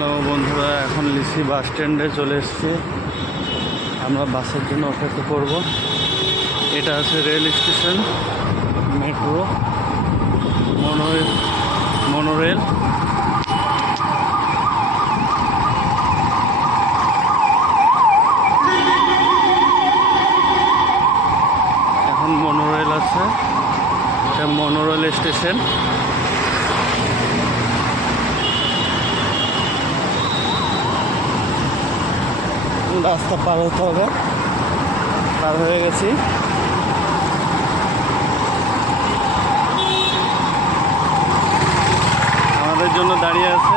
Hello বন্ধুরা, এখন লিসি বাস স্ট্যান্ডে চলে এসেছি। আমরা বাসের জন্য অপেক্ষা করব। এটা আছে রেল স্টেশন, মেট্রো, মনোরেল। এখন মনোরেল আছে, এটা মনোরেল স্টেশন। রাস্তা পার হতে হবে, পার হয়ে গেছি। আমাদের জন্য দাঁড়িয়ে আছে